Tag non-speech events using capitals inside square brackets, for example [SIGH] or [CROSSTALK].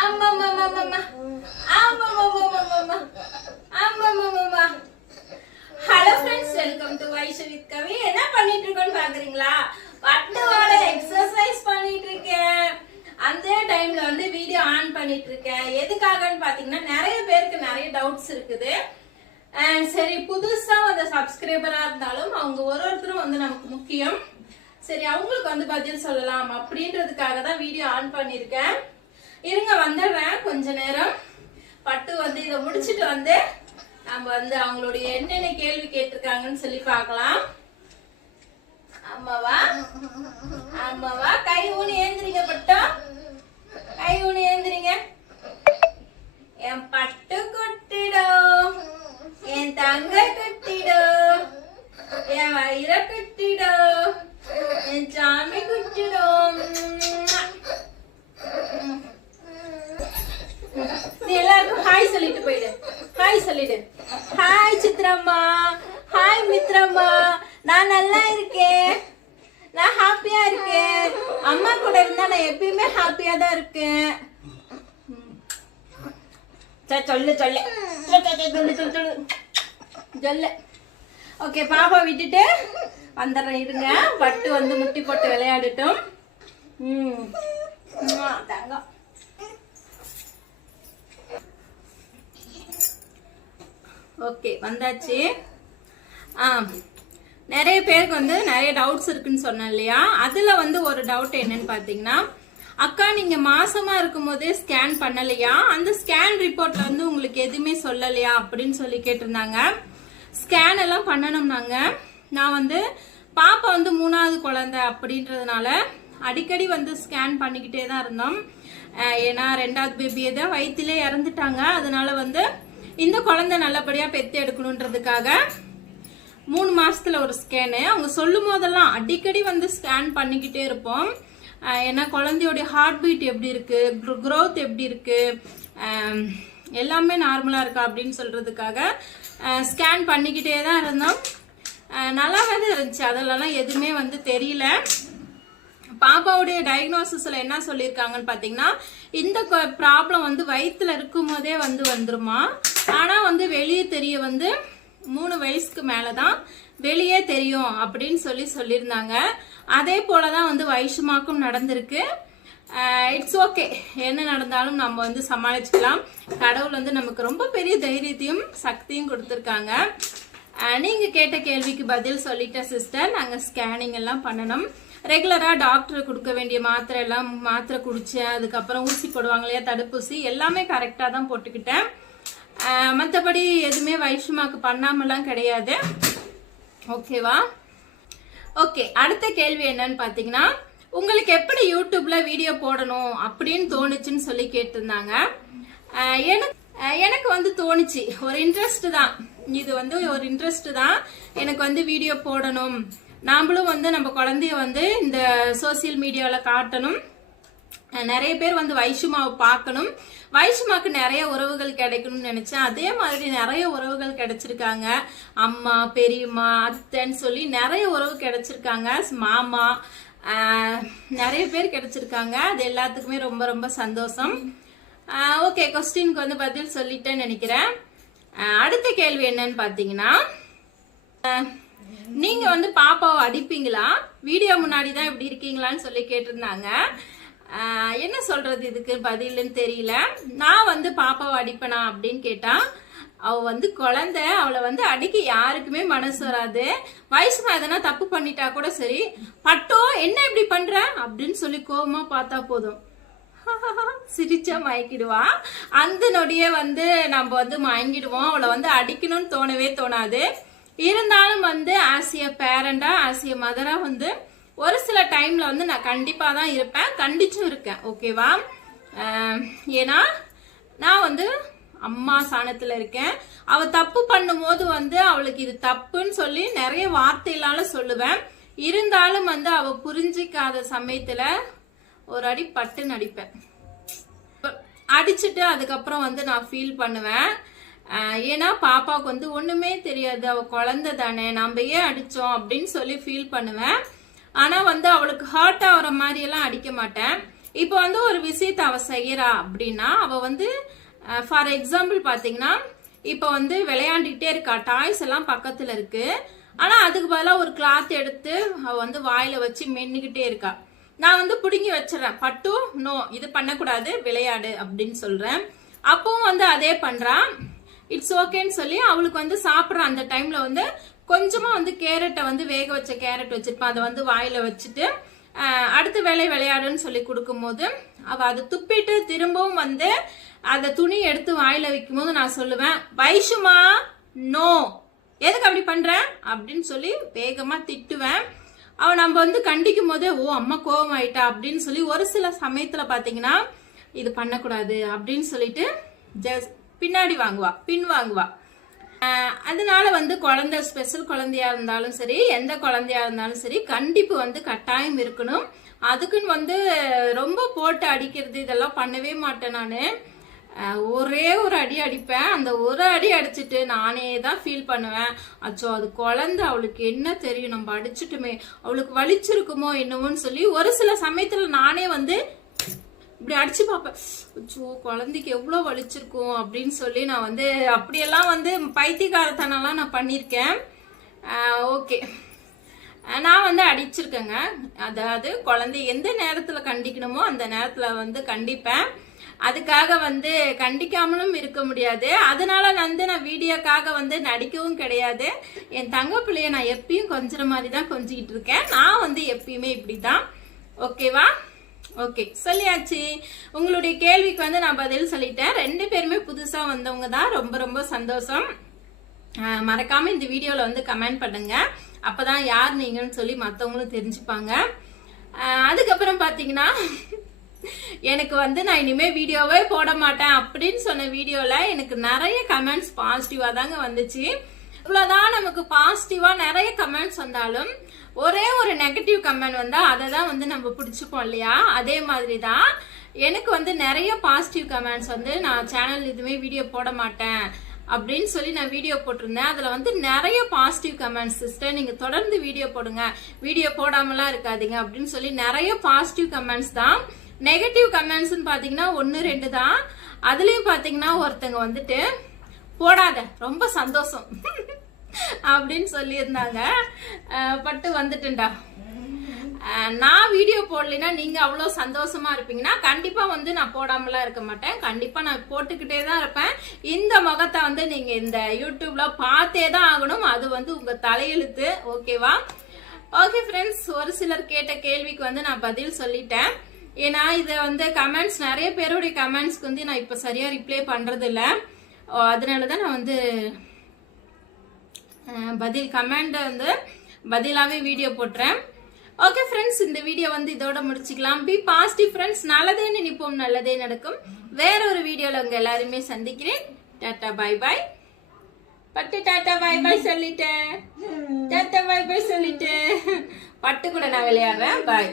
ஆமாமாமாமாமா. ஆமாமாமாமாமாமா. ஆமாமாமாமா. Hello friends welcome to Vaishu with Kavi என்ன பண்ணிட்டு இருக்கோம்னு பாக்குறீங்களா பட்டுவோட எக்ஸசைஸ் பண்ணிட்டு இருக்கேன் அந்த டைம்ல வந்து வீடியோ ஆன் பண்ணிட்டு இருக்கேன் எதுக்காகன்னு பாத்தீங்கன்னா நிறைய பேருக்கு நிறைய டவுட்ஸ் இருக்குது. சரி புதுசா வந்த சப்ஸ்கிரைபரா இருந்தாலும் அவங்க ஒரு ஒருத்தரும் வந்து நமக்கு முக்கியம். சரி அவங்களுக்கு வந்து பதில் சொல்லலாம் அப்படின்றதுக்காக தான் வீடியோ ஆன் பண்ணியிருக்கேன். கொஞ்ச நேரம் பட்டு வந்து இதை முடிச்சிட்டு வந்து நம்ம வந்து அவங்களுடைய என்னென்ன கேள்வி கேட்டிருக்காங்கன்னு சொல்லி பார்க்கலாம். ஆமாவா ஆமாவா கை ஊனி ஏந்திரிங்க பட்டம் கை ஊனி ஏந்திரிங்க என் பட்டு குட்டிடும் என் தங்க குட்டிடும் என் வயிற குட்டிடும் என் சாமி குட்டிடும் நீ எல்லாருக்கும் ஹாய் சொல்லிட்டு போயிடு. ஹாய் சொல்லிடு. ஹாய் சித்ரம்மா. ஹாய் மித்ரம்மா. நான் நல்லா இருக்கேன். நான் ஹாப்பியா இருக்கேன். அம்மா கூட இருந்தா நான் எப்பயுமே ஹாப்பியா தான் இருக்கேன். சொல்லு சொல்லு. சொல்லு, சொல்லு, சொல்லு, சொல்லு, ஓகே பாப்பா விட்டுட்டு வந்துடுறேன். இருங்க. பட்டு வந்து முட்டி போட்டு விளையாடட்டும். ம். உம்மா, தங்கம் ஓகே வந்தாச்சு. ஆ நிறைய பேருக்கு வந்து நிறைய டவுட்ஸ் இருக்குன்னு சொன்னேன் இல்லையா? அதில் வந்து ஒரு டவுட் என்னன்னு பார்த்தீங்கன்னா அக்கா நீங்கள் மாசமாக இருக்கும்போதே ஸ்கேன் பண்ணலையா? அந்த ஸ்கேன் ரிப்போர்ட்ல வந்து உங்களுக்கு எதுவுமே சொல்லலையா? அப்படின்னு சொல்லி கேட்டிருந்தாங்க. ஸ்கேன் எல்லாம் பண்ணணும்னாங்க. நான் வந்து பாப்பா வந்து மூணாவது குழந்தை அப்படின்றதுனால அடிக்கடி வந்து ஸ்கேன் பண்ணிக்கிட்டே தான் இருந்தோம். ஏன்னா ரெண்டாவது பேபியை தான் வயிற்றுலேயே இறந்துட்டாங்க. அதனால வந்து இந்த குழந்தை நல்லபடியா பெத்து எடுக்கணுன்றதுக்காக மூணு மாசத்துல ஒரு ஸ்கேனு அவங்க சொல்லும் போதெல்லாம் அடிக்கடி வந்து ஸ்கேன் பண்ணிக்கிட்டே இருப்போம். ஏன்னா குழந்தையோடைய ஹார்ட் பீட் எப்படி இருக்கு? க்ரோத் எப்படி இருக்கு? எல்லாமே நார்மலா இருக்கா அப்படின்னு சொல்றதுக்காக ஸ்கேன் பண்ணிக்கிட்டே தான் இருந்தோம். நல்லாவே தான் இருந்துச்சு. அதெல்லாம் எதுவுமே வந்து தெரியல. பாப்பாவுடைய டயக்னோசிஸில் என்ன சொல்லியிருக்காங்கன்னு பார்த்தீங்கன்னா இந்த ப்ராப்ளம் வந்து வயிற்றுல இருக்கும் போதே வந்து வந்துருமா? ஆனால் வந்து வெளியே தெரிய வந்து மூணு வயசுக்கு மேலே தான் வெளியே தெரியும் அப்படின்னு சொல்லி சொல்லியிருந்தாங்க. அதே போலதான் வந்து வயசுமாக்கும் நடந்திருக்கு. இட்ஸ் ஓகே என்ன நடந்தாலும் நம்ம வந்து சமாளிச்சுக்கலாம். கடவுள் வந்து நமக்கு ரொம்ப பெரிய தைரியத்தையும் சக்தியும் கொடுத்துருக்காங்க. நீங்கள் கேட்ட கேள்விக்கு பதில் சொல்லிட்டேன் சிஸ்டர் நாங்கள் ஸ்கேனிங் எல்லாம் பண்ணணும். ரெகுலராக டாக்டர் கொடுக்க வேண்டிய மாத்திரை எல்லாம் மாத்திரை குடிச்சேன் அதுக்கப்புறம் ஊசி போடுவாங்க இல்லையா தடுப்பூசி எல்லாமே கரெக்டாக தான் போட்டுக்கிட்டேன். மற்றபடி எதுவுமே வைஷ்மாக்கு பண்ணாமலாம் கிடையாது. ஓகேவா ஓகே அடுத்த கேள்வி என்னன்னு பார்த்தீங்கன்னா உங்களுக்கு எப்படி யூடியூப்ல வீடியோ போடணும் அப்படின்னு தோணுச்சுன்னு சொல்லி கேட்டிருந்தாங்க. எனக்கு எனக்கு வந்து தோணுச்சு. ஒரு இன்ட்ரெஸ்ட் தான். இது வந்து ஒரு இன்ட்ரெஸ்ட் தான். எனக்கு வந்து வீடியோ போடணும். நாமளும் வந்து நம்ம குழந்தைய வந்து இந்த சோசியல் மீடியாவில் காட்டணும். நிறைய பேர் வந்து வைஷுமாவை பார்க்கணும். வைஷுமாக்கு நிறைய உறவுகள் கிடைக்கணும்னு நினைச்சேன். அதே மாதிரி நிறைய உறவுகள் கிடைச்சிருக்காங்க. அம்மா பெரியம்மா அத்தைன்னு சொல்லி நிறைய உறவு கிடைச்சிருக்காங்க. மாமா நிறைய பேர் கிடைச்சிருக்காங்க. அது எல்லாத்துக்குமே ரொம்ப ரொம்ப சந்தோஷம். ஓகே கொஸ்டினுக்கு வந்து பதில் சொல்லிட்டேன்னு நினைக்கிறேன். அடுத்த கேள்வி என்னன்னு பார்த்தீங்கன்னா நீங்க வந்து பாப்பாவை அடிப்பீங்களா? வீடியோ முன்னாடி தான் இப்படி இருக்கீங்களான்னு சொல்லி கேட்டிருந்தாங்க. என்ன சொல்கிறது இதுக்கு பதிலுன்னு தெரியல. நான் வந்து பாப்பாவை அடிப்பேனா அப்படின்னு கேட்டால் அவள் வந்து குழந்த அவளை வந்து அடிக்க யாருக்குமே மனசு வராது. வயசுமா எதனா தப்பு பண்ணிட்டா கூட சரி. பட்டோ என்ன இப்படி பண்ற? அப்படின்னு சொல்லி கோபமாக பார்த்தா போதும். [LAUGHS] சிரிச்சா மயக்கிடுவா. அந்த நொடியே வந்து நம்ம வந்து மயங்கிடுவோம். அவளை வந்து அடிக்கணும்னு தோணவே தோணாது. இருந்தாலும் வந்து ஆசிய பேரண்டா ஆசிய மதரா வந்து ஒரு சில டைம்ல வந்து நான் கண்டிப்பா தான் இருப்பேன். கண்டிச்சும் இருக்கேன். ஓகேவா ஏன்னா நான் வந்து அம்மா சாணத்துல இருக்கேன். அவ தப்பு பண்ணும்போது வந்து அவளுக்கு இது தப்புன்னு சொல்லி நிறைய வார்த்தைகளால சொல்லுவேன். இருந்தாலும் வந்து அவ புரிஞ்சிக்காத சமயத்துல ஒரு அடி பட்டு நடிப்பேன் அடிச்சுட்டு அதுக்கப்புறம் வந்து நான் ஃபீல் பண்ணுவேன். ஏன்னா பாப்பாவுக்கு வந்து ஒண்ணுமே தெரியாது. அவ குழந்தை தானே. நம்ம ஏன் அடிச்சோம் அப்படின்னு சொல்லி ஃபீல் பண்ணுவேன். ஆனா வந்து அவளுக்கு ஹர்ட் ஆகிற மாதிரி எல்லாம் அடிக்க மாட்டேன். இப்போ வந்து ஒரு விஷயத்தை அவ செய்யறா அப்படின்னா அவ வந்து ஃபார் எக்ஸாம்பிள் பாத்தீங்கன்னா இப்போ வந்து விளையாண்டுக்கிட்டே இருக்கா. டாய்ஸ் எல்லாம் பக்கத்துல இருக்கு. ஆனா அதுக்கு பதிலாக ஒரு கிளாத் எடுத்து அவ வந்து வாயில வச்சு மென்னுக்கிட்டே இருக்கா. நான் வந்து பிடுங்கி வச்சிடறேன். பட்டு நோ இது பண்ணக்கூடாது. விளையாடு அப்படின்னு சொல்றேன். அப்பவும் வந்து அதே பண்றான் இட்ஸ் ஓகேன்னு சொல்லி அவளுக்கு வந்து சாப்பிட்ற அந்த டைம்ல வந்து கொஞ்சமாக வந்து கேரட்டை வந்து வேக வச்ச கேரட் வச்சுருப்பேன். அதை வந்து வாயில் வச்சுட்டு அடுத்த வேலை விளையாடுன்னு சொல்லி கொடுக்கும்போது அவள் அதை துப்பிட்டு திரும்பவும் வந்து அந்த துணி எடுத்து வாயில் வைக்கும்போது நான் சொல்லுவேன் வைஷுமா நோ. எதுக்கு அப்படி பண்ணுறேன் அப்படின்னு சொல்லி வேகமாக திட்டுவேன். அவன் நம்ம வந்து கண்டிக்கும் போதே ஓ அம்மா கோவம் ஆயிட்டா அப்படின்னு சொல்லி ஒரு சில சமயத்தில் பார்த்தீங்கன்னா இது பண்ணக்கூடாது அப்படின்னு சொல்லிட்டு ஜஸ்ட் பின்னாடி வாங்குவா பின் வாங்குவா. அதனால வந்து குழந்தை ஸ்பெஷல் குழந்தையா இருந்தாலும் சரி எந்த குழந்தையா இருந்தாலும் சரி கண்டிப்பு வந்து கட்டாயம் இருக்கணும். அதுக்குன்னு வந்து ரொம்ப போட்டு அடிக்கிறது இதெல்லாம் பண்ணவே மாட்டேன் நான். ஒரே ஒரு அடி அடிப்பேன். அந்த ஒரு அடி அடிச்சிட்டு நானே தான் ஃபீல் பண்ணுவேன். அச்சோ அது குழந்தை அவளுக்கு என்ன தெரியும்? நம்ம அடிச்சுட்டுமே. அவளுக்கு வலிச்சிருக்குமோ என்னமோன்னு சொல்லி ஒரு சில சமயத்துல நானே வந்து இப்படி அடிச்சு பார்ப்பேன். அச்சோ குழந்தைக்கு எவ்வளோ வலிச்சிருக்கும் அப்படின்னு சொல்லி நான் வந்து அப்படியெல்லாம் வந்து பைத்தியக்காரத்தனம்லாம் நான் பண்ணியிருக்கேன். ஓகே. நான் வந்து அடிச்சிருக்கேங்க. அதாவது குழந்தை எந்த நேரத்தில் கண்டிக்கணுமோ அந்த நேரத்தில் வந்து கண்டிப்பேன். அதுக்காக வந்து கண்டிக்காமலும் இருக்க முடியாது. அதனால வந்து நான் வீடியோக்காக வந்து நடிக்கவும் கிடையாது. என் தங்க பிள்ளைய நான் எப்பயும் கொஞ்சற மாதிரி தான் கொஞ்சிக்கிட்டு இருக்கேன். நான் வந்து எப்பயுமே இப்படி தான் ஓகேவா? ஓகே சொல்லியாச்சு. உங்களுடைய கேள்விக்கு வந்து நான் பதில் சொல்லிட்டேன். ரெண்டு பேருமே புதுசா வந்தவங்க தான். ரொம்ப ரொம்ப சந்தோஷம். மறக்காம இந்த வீடியோல வந்து கமெண்ட் பண்ணுங்க. அப்பதான் யார் நீங்கன்னு சொல்லி மத்தவங்களும் தெரிஞ்சுப்பாங்க. அதுக்கப்புறம் பாத்தீங்கன்னா எனக்கு வந்து நான் இனிமே வீடியோவே போட மாட்டேன் அப்படின்னு சொன்ன வீடியோல எனக்கு நிறைய கமெண்ட்ஸ் பாசிட்டிவா தாங்க வந்துச்சு. இவ்வளவுதான் நமக்கு பாசிட்டிவா நிறைய கமெண்ட்ஸ் வந்தாலும் ஒரே ஒரு நெகட்டிவ் கமெண்ட் வந்தா அதை தான் வந்து நம்ம பிடிச்சிப்போம் இல்லையா? அதே மாதிரி தான் எனக்கு வந்து நிறைய பாசிட்டிவ் கமெண்ட்ஸ் வந்து நான் சேனல் இதுவுமே வீடியோ போட மாட்டேன் அப்படின்னு சொல்லி நான் வீடியோ போட்டிருந்தேன். அதில் வந்து நிறைய பாசிட்டிவ் கமெண்ட்ஸ் சிஸ்டர் நீங்கள் தொடர்ந்து வீடியோ போடுங்க. வீடியோ போடாமலாம் இருக்காதீங்க அப்படின்னு சொல்லி நிறைய பாசிட்டிவ் கமெண்ட்ஸ் தான். நெகட்டிவ் கமெண்ட்ஸ்னு பார்த்தீங்கன்னா ஒன்று ரெண்டு தான். அதுலேயும் பார்த்தீங்கன்னா ஒருத்தங்க வந்துட்டு போடாத ரொம்ப சந்தோஷம். [LAUGHS] அப்படின்னு சொல்லியிருந்தாங்க. பட்டு வந்துட்டுண்டா. நான் வீடியோ போடலைன்னா நீங்கள் அவ்வளோ சந்தோஷமா இருப்பீங்கன்னா கண்டிப்பாக வந்து நான் போடாமலாம் இருக்க மாட்டேன். கண்டிப்பாக நான் போட்டுக்கிட்டே தான் இருப்பேன். இந்த முகத்தை வந்து நீங்கள் இந்த யூடியூப்பில் பார்த்தே தான் ஆகணும். அது வந்து உங்கள் தலையெழுத்து. ஓகேவா? ஓகே ஃப்ரெண்ட்ஸ் ஒரு சிலர் கேட்ட கேள்விக்கு வந்து நான் பதில் சொல்லிட்டேன். ஏன்னா இதை வந்து கமெண்ட்ஸ் நிறைய பேருடைய கமெண்ட்ஸ்க்கு வந்து நான் இப்போ சரியாக ரிப்ளை பண்ணுறதில்ல ஓ, அதனால தான் நான் வந்து பதில் கமெண்ட் வந்து பதிலாகவே வீடியோ போட்டுறேன். ஓகே ஃப்ரெண்ட்ஸ் இந்த வீடியோ வந்து இதோட முடிச்சுக்கலாம். பி பாசிட்டிவ் ஃப்ரெண்ட்ஸ் நல்லதே நினைப்போம் நல்லதே நடக்கும். வேற ஒரு வீடியோவில் உங்கள் எல்லாருமே சந்திக்கிறேன். டாட்டா பாய் பாய் பட்டு டாட்டா பாய் பாய் சொல்லிட்டேன். டாட்டா பாய் பாய் சொல்லிட்டேன். பட்டு கூட நான் விளையாடுறேன் பாய்